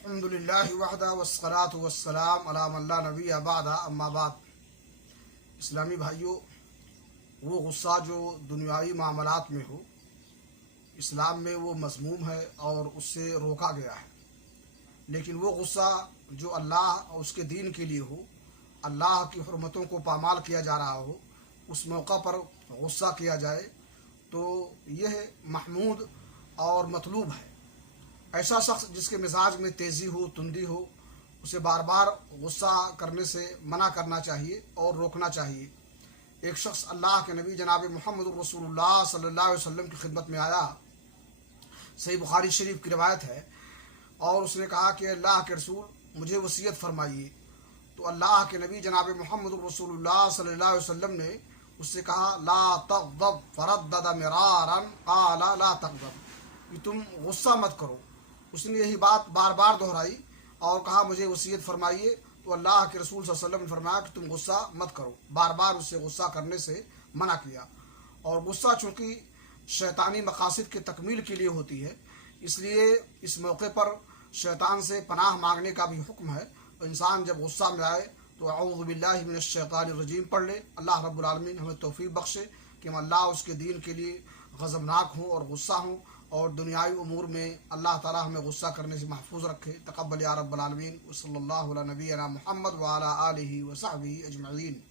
अल्हम्दुलिल्लाहि वहदा वस्सलातु वस्सलाम अला मन ला नबिय्य बअदा अम्मा बाद। इस्लामी भाइयों, वो गुस्सा जो दुनियावी मामलात में हो, इस्लाम में वो मज़मूम है और उससे रोका गया है। लेकिन वो गुस्सा जो अल्लाह और उसके दीन के लिए हो, अल्लाह की हुर्मतों को पामाल किया जा रहा हो, उस मौका पर गुस्सा किया जाए तो यह महमूद और मतलूब है। ऐसा शख्स जिसके मिजाज में तेज़ी हो, तुंदी हो, उसे बार बार गुस्सा करने से मना करना चाहिए और रोकना चाहिए। एक शख्स अल्लाह के नबी जनाब मोहम्मद रसूलुल्लाह सल्लल्लाहु अलैहि वसल्लम की खिदमत में आया, सही बुखारी शरीफ की रिवायत है, और उसने कहा कि अल्लाह के रसूल, मुझे वसीयत फरमाइए। तो अल्लाह के नबी जनाब मोहम्मद रसूलुल्लाह सल्लल्लाहु अलैहि वसल्लम ने उससे कहा, ला तग़ज़ब फरद्दद मिरारन क़ाला ला तग़ज़ब, कि तुम गुस्सा मत करो। उसने यही बात बार बार दोहराई और कहा, मुझे वसीयत फरमाइए। तो अल्लाह के रसूल सल्लल्लाहु अलैहि वसल्लम ने फरमाया कि तुम गुस्सा मत करो। बार बार उससे गुस्सा करने से मना किया। और गुस्सा चूँकि शैतानी मकासद के तकमील के लिए होती है, इसलिए इस मौके पर शैतान से पनाह मांगने का भी हुक्म है। तो इंसान जब गुस्सा में आए तो अऊज़ु बिल्लाहि मिनश शैतानिर रजीम पढ़ ले। अल्लाह रब्बुल आलमीन हमें तौफीक बख्शे कि हम अल्लाह उसके दीन के लिए गज़बनाक हों और गुस्सा हों, और दुनियावी उमूर में अल्लाह ताला हमें गुस्सा करने से महफूज रखे। तक़ब्बल या रब्बल आलमीन। सल्लल्लाहु अला नबिय्यिना मुहम्मद व अला आलिहि व सहबिहि अजमईन।